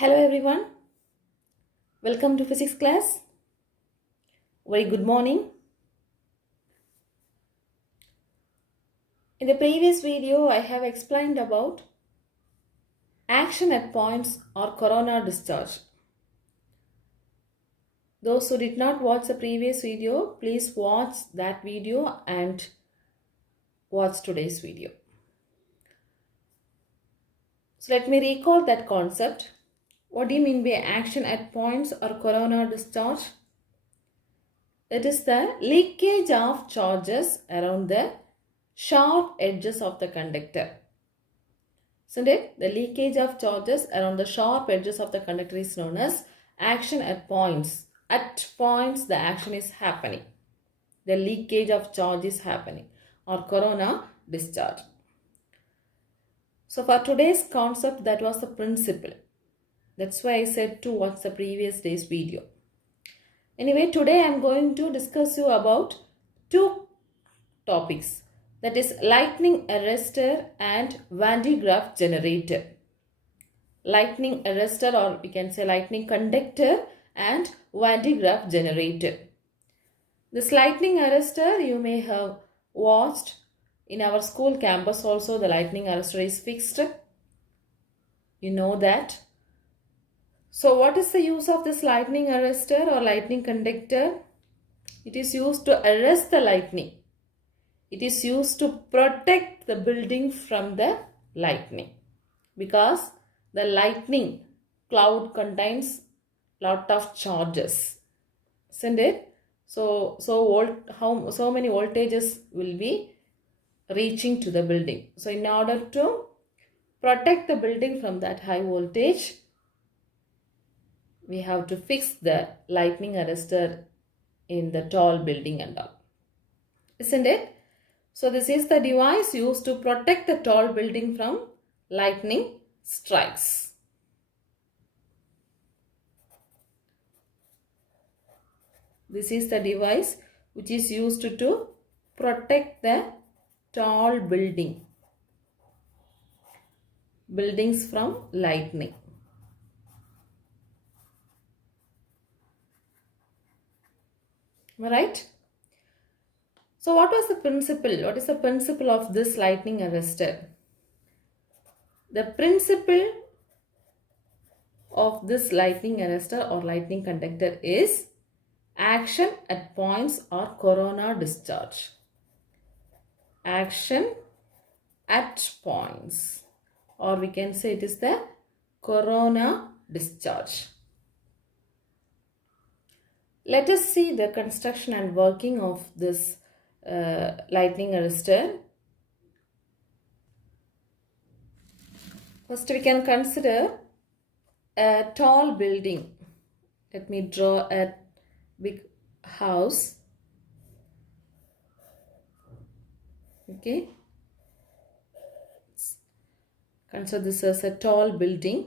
Hello everyone, welcome to physics class. Very good morning. In the previous video, I have explained about action at points or corona discharge. Those who did not watch the previous video, please watch that video and watch today's video. So let me recall that concept. What do you mean by action at points or corona discharge? It is the leakage of charges around the sharp edges of the conductor. Isn't it? The leakage of charges around the sharp edges of the conductor is known as action at points. At points, the action is happening. The leakage of charge is happening, or corona discharge. So for today's concept, that was the principle. That's why I said to watch the previous day's video. Anyway, today I am going to discuss you about two topics. That is lightning arrestor and Van de Graaff generator. Lightning arrestor, or we can say lightning conductor, and Van de Graaff generator. This lightning arrestor you may have watched in our school campus also. The lightning arrestor is fixed. You know that. So what is the use of this lightning arrestor or lightning conductor? It is used to arrest the lightning. It is used to protect the building from the lightning, because the lightning cloud contains lot of charges, isn't it? So many voltages will be reaching to the building. So in order to protect the building from that high voltage, we have to fix the lightning arrestor in the tall building and all, isn't it? So this is the device used to protect the tall building from lightning strikes. This is the device which is used to protect the tall buildings from lightning. Am I right? So what was the principle? What is the principle of this lightning arrestor? The principle of this lightning arrestor or lightning conductor is action at points or corona discharge. Action at points, or we can say it is the corona discharge. Let us see the construction and working of this lightning arrestor. First, we can consider a tall building. Let me draw a big house. Okay. Consider this as a tall building.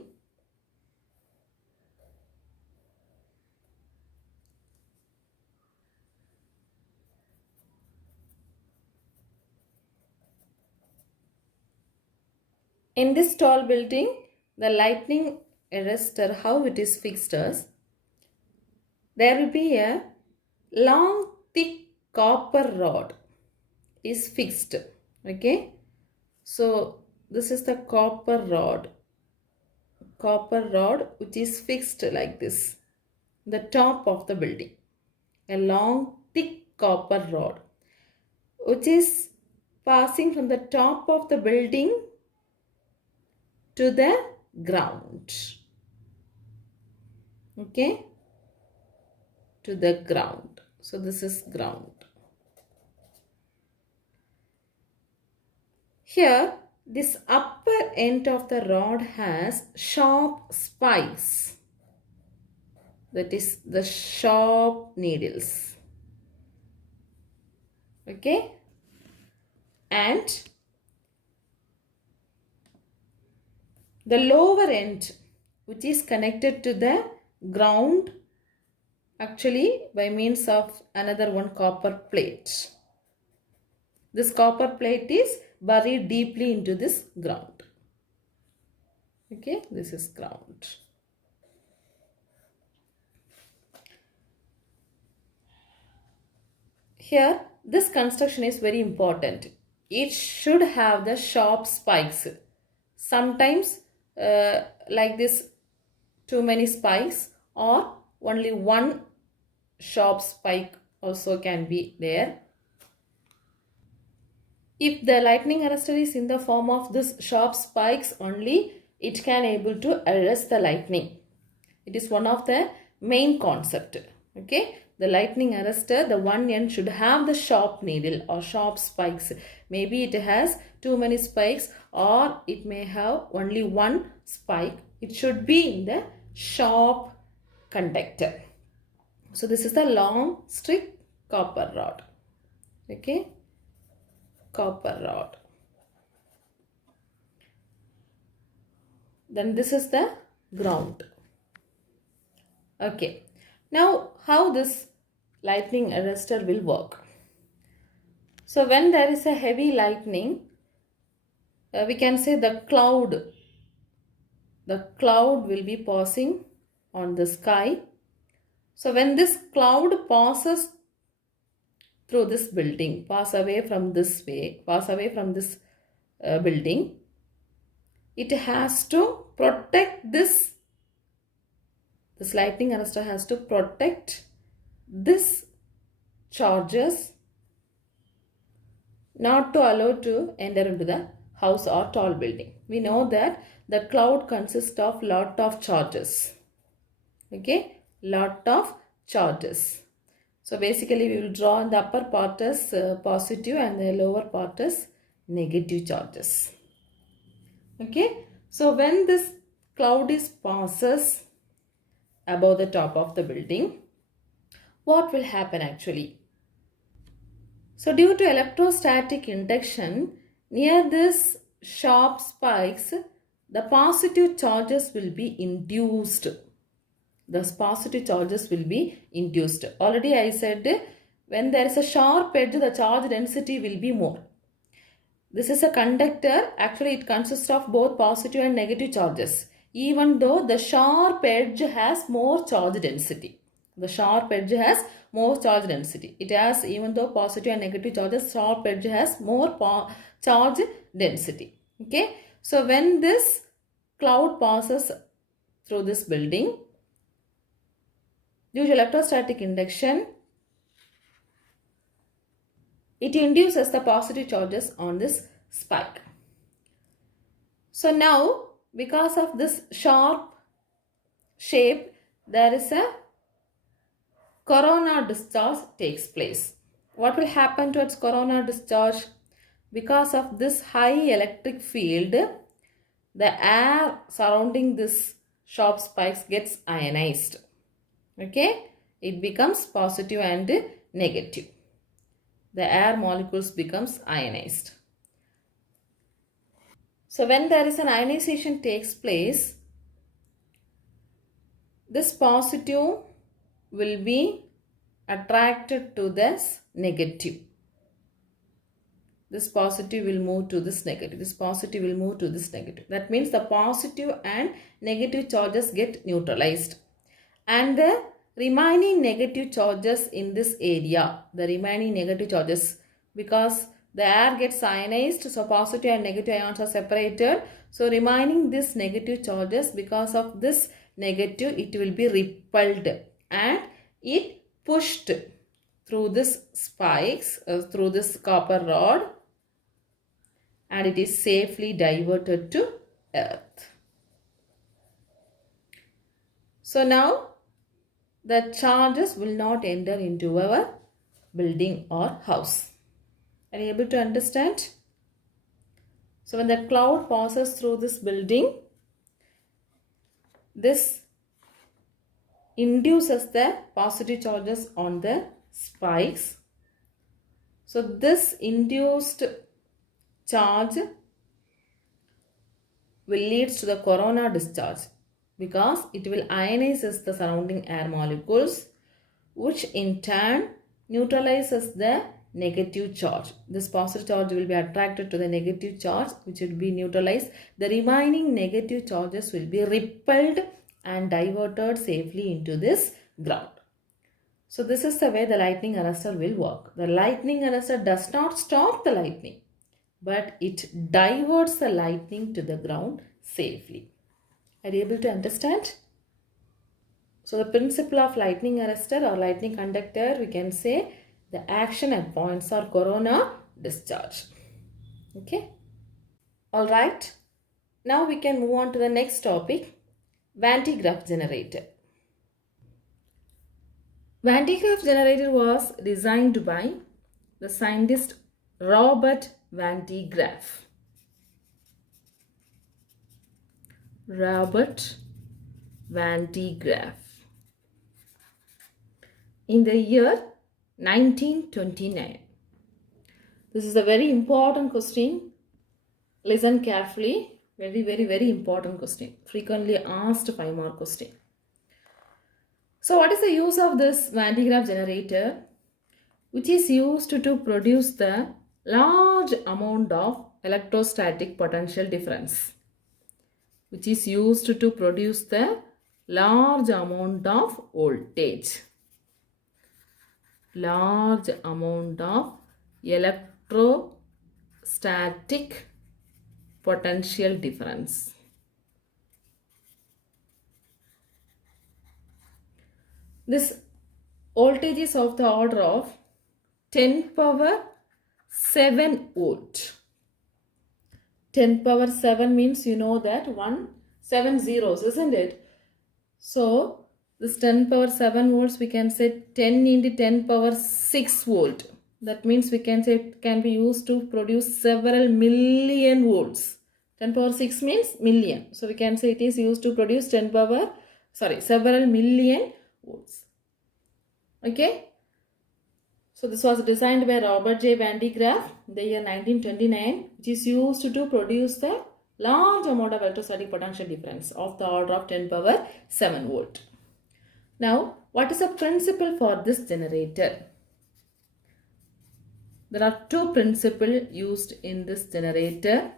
In this tall building, the lightning arrestor, how it is fixed is, there will be a long thick copper rod is fixed. Okay. So this is the copper rod which is fixed like this, the top of the building. A long thick copper rod which is passing from the top of the building to the ground. Okay, to the ground. So this is ground. Here, this upper end of the rod has sharp spikes. That is the sharp needles. Okay, and the lower end, which is connected to the ground, actually by means of another one copper plate. This copper plate is buried deeply into this ground. Okay, this is ground. here this construction is very important. It should have the sharp spikes. Sometimes like this, too many spikes, or only one sharp spike also can be there. If the lightning arrestor is in the form of this sharp spikes only, it can able to arrest the lightning. It is one of the main concept. Okay, the lightning arrestor, the one end should have the sharp needle or sharp spikes. Maybe it has too many spikes, or it may have only one spike. It should be in the sharp conductor. So this is the long straight copper rod. Okay, copper rod. Then this is the ground. Okay, now how this lightning arrestor will work? So when there is a heavy lightning, we can say the cloud will be passing on the sky. So when this cloud passes through this building, pass away from this building, it has to protect this lightning arrestor has to protect this charges, not to allow to enter into the house or tall building. We know that the cloud consists of lot of charges. Okay, lot of charges. So basically we will draw in the upper part as positive and the lower part as negative charges. Okay, so when this cloud passes above the top of the building, what will happen actually? So due to electrostatic induction, near this sharp spikes, the positive charges will be induced. The positive charges will be induced. Already I said, when there is a sharp edge, the charge density will be more. This is a conductor. Actually, it consists of both positive and negative charges. Even though the sharp edge has more charge density. The sharp edge has more charge density. It has, even though positive and negative charges, sharp edge has more charge density. Okay. So when this cloud passes through this building, due to electrostatic induction, it induces the positive charges on this spike. So now, because of this sharp shape, there is a corona discharge takes place. What will happen to its corona discharge? Because of this high electric field, the air surrounding this sharp spikes gets ionized. Okay, it becomes positive and negative. The air molecules becomes ionized. So when there is an ionization takes place, this positive will be attracted to this negative. This positive will move to this negative. This positive will move to this negative. That means the positive and negative charges get neutralized. And the remaining negative charges in this area, because the air gets ionized, so positive and negative ions are separated. So remaining this negative charges, because of this negative, it will be repelled and it pushed through this spikes, through this copper rod, and it is safely diverted to earth. So now the charges will not enter into our building or house. Are you able to understand? So when the cloud passes through this building, this induces the positive charges on the spikes. So this induced charge will lead to the corona discharge, because it will ionize the surrounding air molecules, which in turn neutralizes the negative charge. This positive charge will be attracted to the negative charge, which will be neutralized. The remaining negative charges will be repelled and diverted safely into this ground. So this is the way the lightning arrestor will work. The lightning arrestor does not stop the lightning, but it diverts the lightning to the ground safely. Are you able to understand? So the principle of lightning arrestor or lightning conductor, we can say the action at points or corona discharge. Okay. All right. Now we can move on to the next topic, Van de Graaff generator. Van de Graaff generator was designed by the scientist Robert Van de Graaff. Robert Van de Graaff in the year 1929. This is a very important question. Listen carefully. Very important question. Frequently asked 5-mark question. So what is the use of this Van de Graaff generator, which is used to produce the large amount of electrostatic potential difference? Which is used to produce the large amount of voltage. Large amount of electrostatic potential difference. This voltage is of the order of 10 power 7 volt. 10 power 7 means you know that 7 zeros, isn't it? So this 10 power 7 volts, we can say 10 into 10 power 6 volt. That means we can say it can be used to produce several million volts. 10 power 6 means million. So we can say it is used to produce several million volts. Okay. So this was designed by Robert J. Van de Graaff in the year 1929, which is used to produce the large amount of electrostatic potential difference of the order of 10 power 7 volt. Now, what is the principle for this generator? There are two principles used in this generator.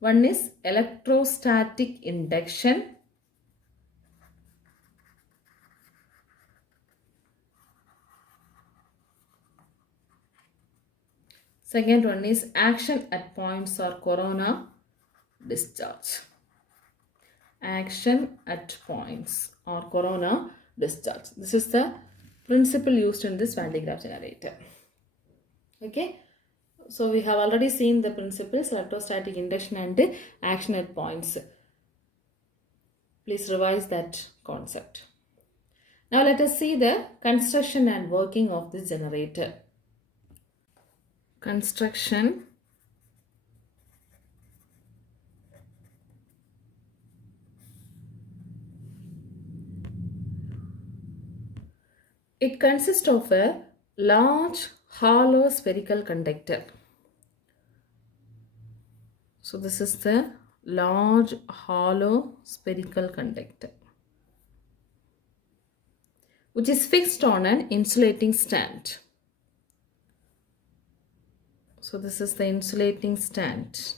One is electrostatic induction. Second one is action at points or corona discharge. Action at points or corona discharge. This is the principle used in this Van de Graaff generator. Okay. So we have already seen the principles, electrostatic induction and action at points. Please revise that concept. Now let us see the construction and working of this generator. Construction It consists of a large hollow spherical conductor. So this is the large hollow spherical conductor, which is fixed on an insulating stand. So this is the insulating stand.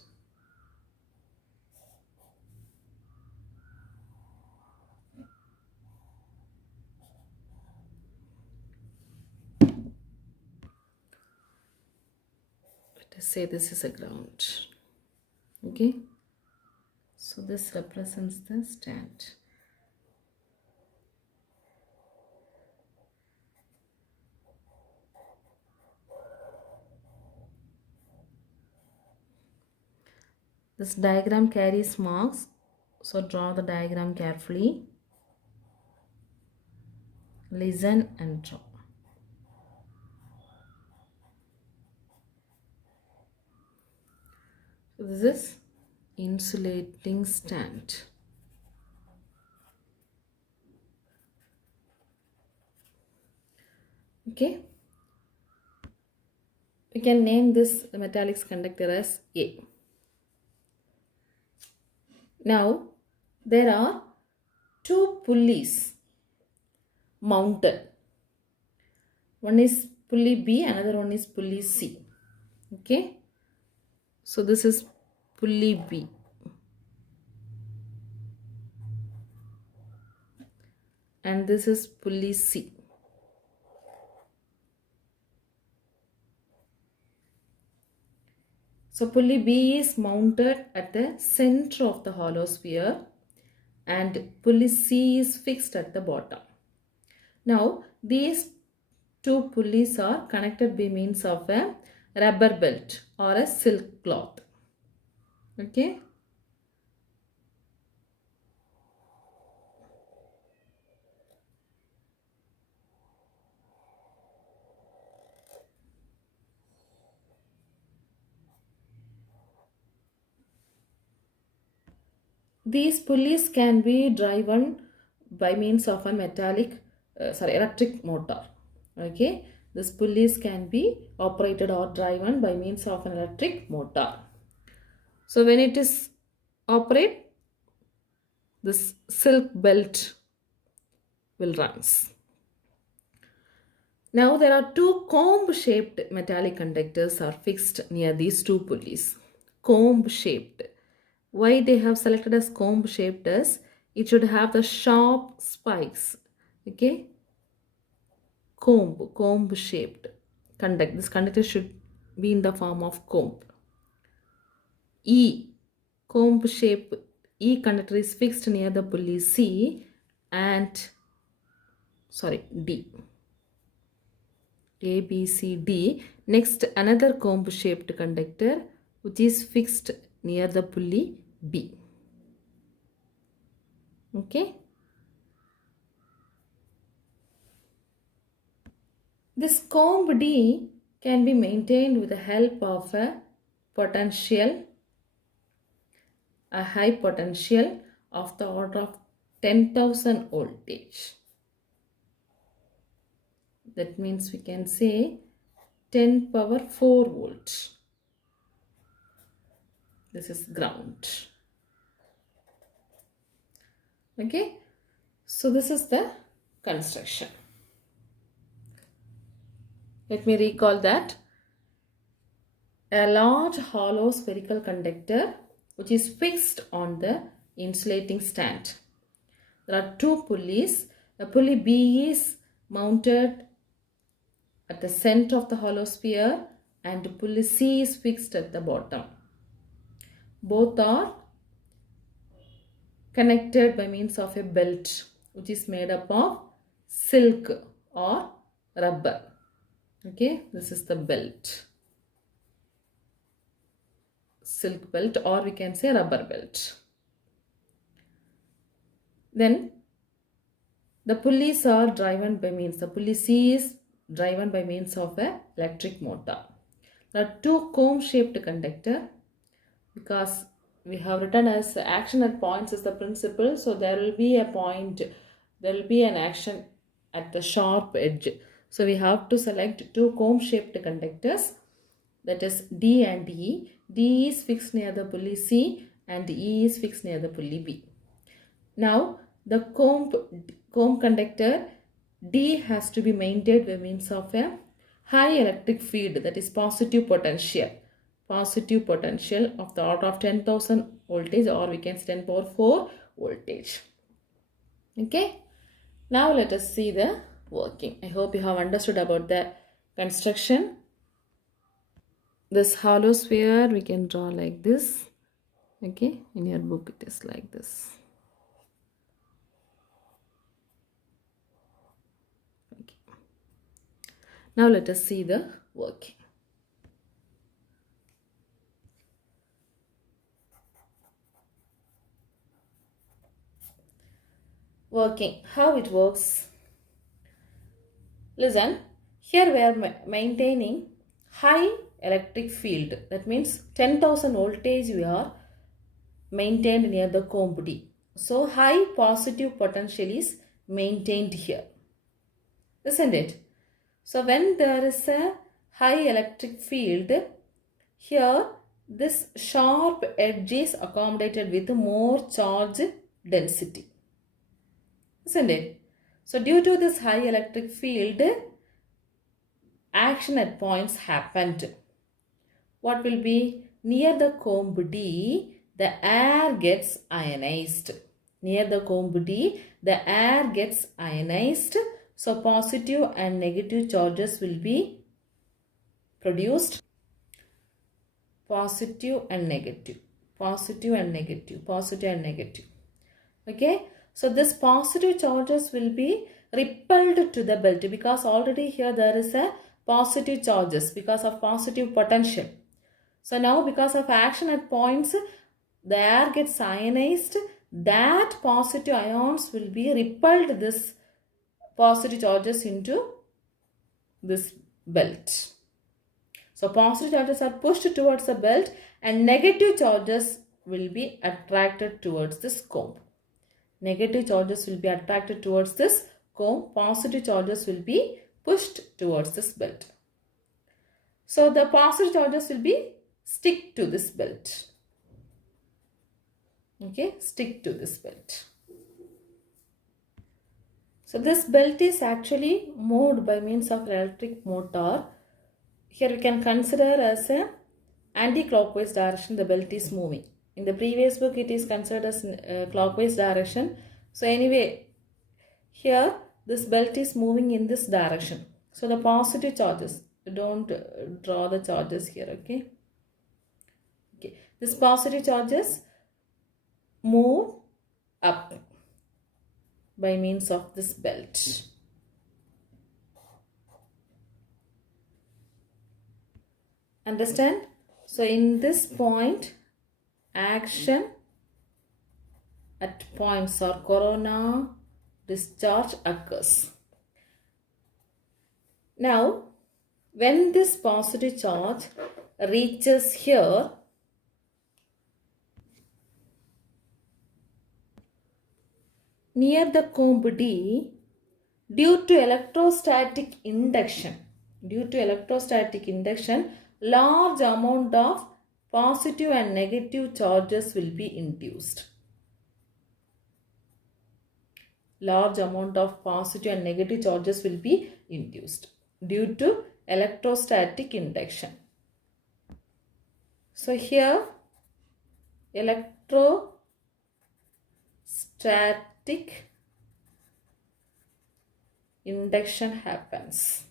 Let us say this is a ground. Okay. So this represents the stand. This diagram carries marks, so draw the diagram carefully. Listen and draw. So this is insulating stand. Okay. We can name this metallic conductor as A. Now, there are two pulleys mounted. One is pulley B, another one is pulley C. Okay. So this is pulley B. And this is pulley C. So pulley B is mounted at the center of the hollow sphere and pulley C is fixed at the bottom. Now these two pulleys are connected by means of a rubber belt or a silk cloth. Okay. These pulleys can be driven by means of a electric motor. Okay, these pulleys can be operated or driven by means of an electric motor. So when it is operate, this silk belt will runs. Now there are two comb-shaped metallic conductors are fixed near these two pulleys. Comb-shaped. Why they have selected as comb-shaped as it should have the sharp spikes. Okay. Comb-shaped conduct. This conductor should be in the form of comb. E. Comb-shaped E conductor is fixed near the pulley C and D. A, B, C, D. Next, another comb-shaped conductor which is fixed near the pulley B. Okay. This comb D can be maintained with the help of a high potential of the order of 10,000 voltage. That means we can say 10 power 4 volts. This is ground. Okay. So this is the construction. Let me recall that. A large hollow spherical conductor which is fixed on the insulating stand. There are two pulleys. The pulley B is mounted at the center of the hollow sphere and pulley C is fixed at the bottom. Both are connected by means of a belt which is made up of silk or rubber. Okay, this is the belt. Silk belt or we can say rubber belt. Then the pulleys are driven by means, the pulley C is driven by means of a electric motor. There are two comb-shaped conductor because we have written as action at points is the principle. So there will be a point, there will be an action at the sharp edge. So we have to select two comb-shaped conductors, that is D and E. D is fixed near the pulley C and E is fixed near the pulley B. Now the comb conductor D has to be maintained by means of a high electric field, that is positive potential of the order of 10,000 voltage or we can say 10 power 4 voltage. Okay. Now let us see the working. I hope you have understood about the construction. This hollow sphere we can draw like this. Okay. In your book it is like this. Okay. Now let us see the working. Working. How it works? Listen, here we are maintaining high electric field. That means 10,000 voltage we are maintained near the comb D. So high positive potential is maintained here. Isn't it? So when there is a high electric field, here this sharp edge is accommodated with more charge density. Isn't it? So due to this high electric field, action at points happened. What will be? Near the comb D, the air gets ionized. Near the comb D, the air gets ionized. So positive and negative charges will be produced. positive and negative, positive and negative, positive and negative. Okay, so this positive charges will be repelled to the belt because already here there is a positive charges because of positive potential. So now because of action at points, the air gets ionized, that positive ions will be repelled this positive charges into this belt. So positive charges are pushed towards the belt and negative charges will be attracted towards this comb. Negative charges will be attracted towards this comb. Positive charges will be pushed towards this belt. So the positive charges will be stick to this belt. Okay, stick to this belt. So this belt is actually moved by means of electric motor. Here we can consider as a anti-clockwise direction the belt is moving. In the previous book it is considered as clockwise direction. So anyway, here this belt is moving in this direction. So the positive charges, don't draw the charges here, okay? Okay, this positive charges move up by means of this belt. Understand? So in this point, action at points or corona discharge occurs. Now, when this positive charge reaches here, near the comb D, due to electrostatic induction, large amount of positive and negative charges will be induced. Large amount of positive and negative charges will be induced due to electrostatic induction. So here electrostatic induction happens.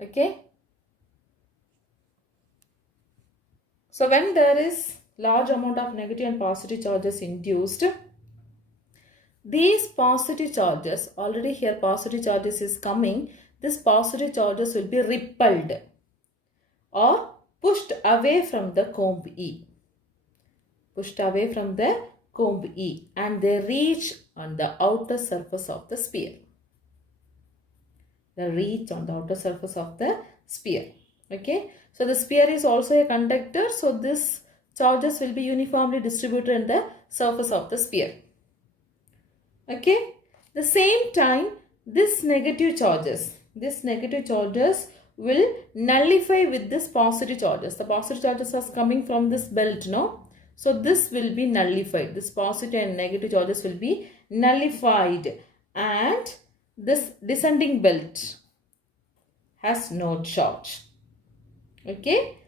Okay. So when there is large amount of negative and positive charges induced, these positive charges, already here positive charges is coming, this positive charges will be repelled or pushed away from the comb E. Pushed away from the comb E and they reach on the outer surface of the sphere. They reach on the outer surface of the sphere. Okay. So the sphere is also a conductor. So this charges will be uniformly distributed in the surface of the sphere. Okay. The same time, this negative charges will nullify with this positive charges. The positive charges are coming from this belt, no? So this will be nullified. This positive and negative charges will be nullified and this descending belt has no charge. Okay.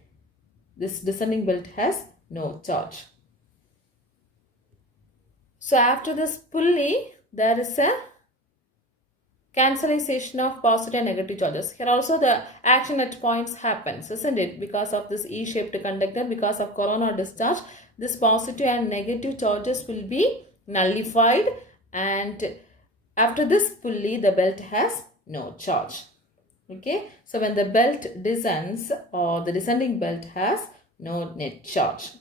This descending belt has no charge. So after this pulley, there is a cancellation of positive and negative charges. Here also the action at points happens, isn't it? Because of this E-shaped conductor, because of coronal discharge, this positive and negative charges will be nullified and after this pulley, the belt has no charge. Okay. So when the belt descends or the descending belt has no net charge.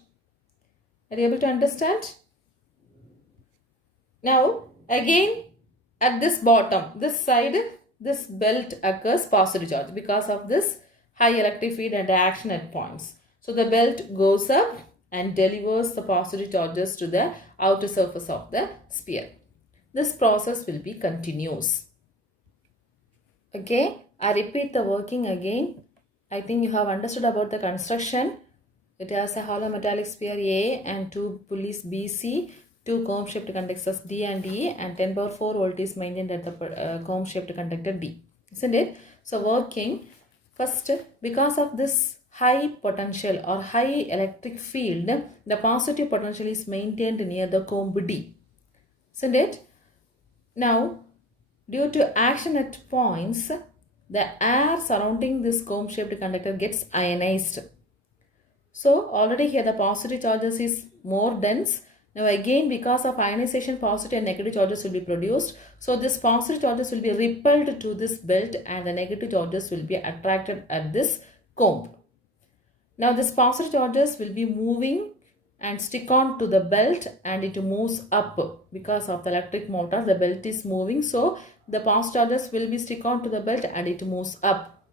Are you able to understand? Now again at this bottom, this side, this belt occurs positive charge because of this high electric field and action at points. So the belt goes up and delivers the positive charges to the outer surface of the sphere. This process will be continuous. Okay, I repeat the working again. I think you have understood about the construction. It has a hollow metallic sphere A and two pulleys BC, two comb-shaped conductors D and E, and 10 power 4 volt is maintained at the comb-shaped conductor D. Isn't it? So working, first, because of this high potential or high electric field, the positive potential is maintained near the comb D. Isn't it? Now, due to action at points, the air surrounding this comb-shaped conductor gets ionized. So already here the positive charges is more dense. Now again, because of ionization, positive and negative charges will be produced. So this positive charges will be repelled to this belt and the negative charges will be attracted at this comb. Now this positive charges will be moving and stick on to the belt and it moves up because of the electric motor. The belt is moving, so the positive charges will be stick on to the belt and it moves up.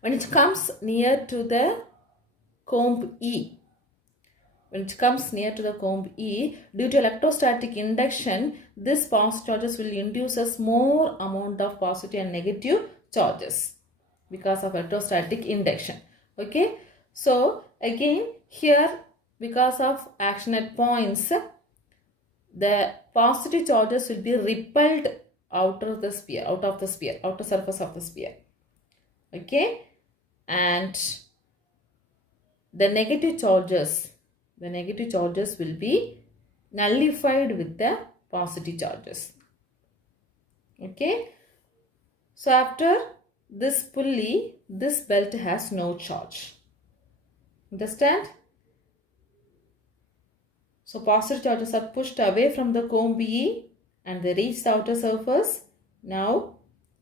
When it comes near to the comb E, due to electrostatic induction, this positive charges will induce us more amount of positive and negative charges because of electrostatic induction. Okay, so again here, because of action at points, the positive charges will be repelled out of the outer surface of the sphere. Okay, and the negative charges will be nullified with the positive charges. Okay, so after this pulley, this belt has no charge. Understand? So positive charges are pushed away from the comb E and they reach the outer surface. Now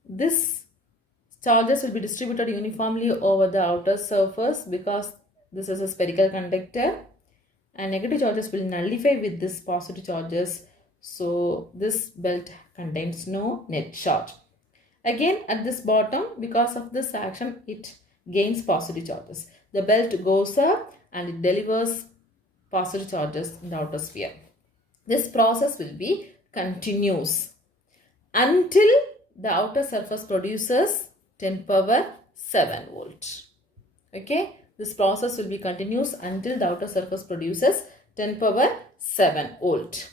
this charges will be distributed uniformly over the outer surface because this is a spherical conductor, and negative charges will nullify with this positive charges. So this belt contains no net charge. Again at this bottom, because of this action, it gains positive charges. The belt goes up and it delivers positive charges in the outer sphere. This process will be continuous until the outer surface produces 10 power 7 volt. Okay, this process will be continuous until the outer surface produces 10 power 7 volt.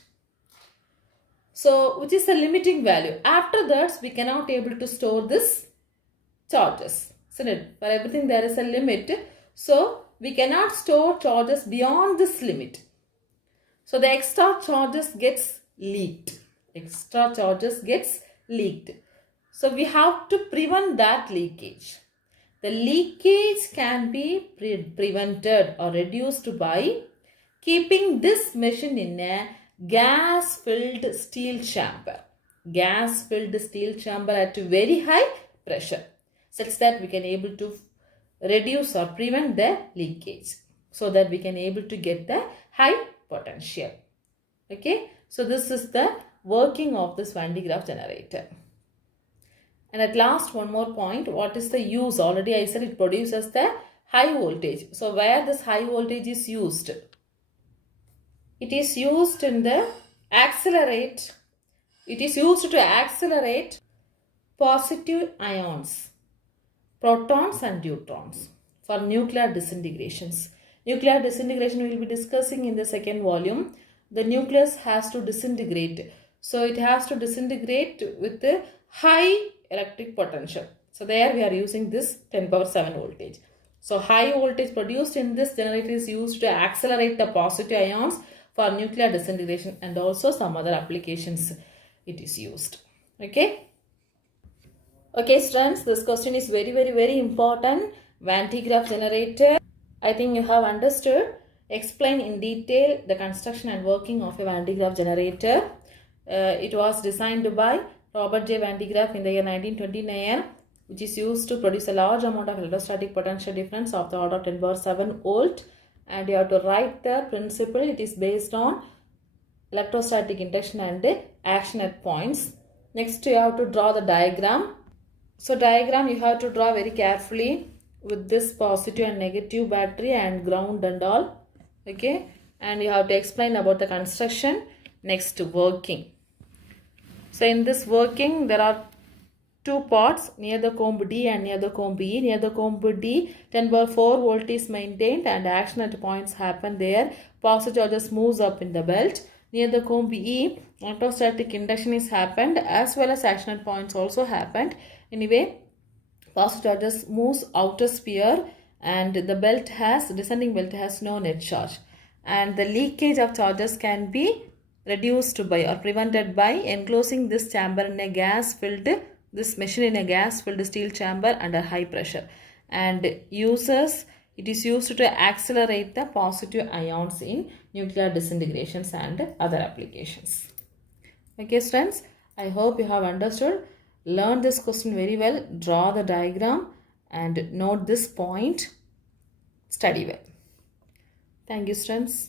So which is the limiting value. After that, we cannot able to store this charges. Isn't it? For everything there is a limit. So we cannot store charges beyond this limit. So the extra charges gets leaked. So we have to prevent that leakage. The leakage can be prevented or reduced by keeping this machine in a gas-filled steel chamber. Gas-filled steel chamber at very high pressure, such that we can able to reduce or prevent the leakage, so that we can able to get the high potential. Okay, so this is the working of this Van de Graaff generator. And at last, one more point, what is the use? Already I said it produces the high voltage. So where this high voltage is used? It is used in the accelerate. It is used to accelerate positive ions, protons and neutrons, for nuclear disintegrations. Nuclear disintegration we will be discussing in the second volume. The nucleus has to disintegrate. So it has to disintegrate with the high electric potential. So there we are using this 10 power 7 voltage. So high voltage produced in this generator is used to accelerate the positive ions for nuclear disintegration, and also some other applications it is used. Okay. Okay students, this question is very important. Van de Graaff generator. I think you have understood. Explain in detail the construction and working of a Van de Graaff generator. It was designed by Robert J. Van de Graaff in the year 1929, which is used to produce a large amount of electrostatic potential difference of the order of 10 power 7 volt. And you have to write the principle. It is based on electrostatic induction and action at points. Next, you have to draw the diagram. So diagram you have to draw very carefully with this positive and negative battery and ground and all. Okay, and you have to explain about the construction. Next, working. So in this working, there are two parts near the comb D and near the comb E. Near the comb D, 10 power 4 volt is maintained and action at points happen there. Positive charges moves up in the belt. Near the comb E, electrostatic induction is happened as well as action at points also happened. Anyway, positive charges moves outer sphere and the belt has, descending belt has no net charge. And the leakage of charges can be reduced by or prevented by enclosing this chamber in a gas filled this machine in a gas filled steel chamber under high pressure, and it is used to accelerate the positive ions in nuclear disintegrations and other applications. Okay students, I hope you have understood. Learn this question very well, draw the diagram and note this point. Study well. Thank you students.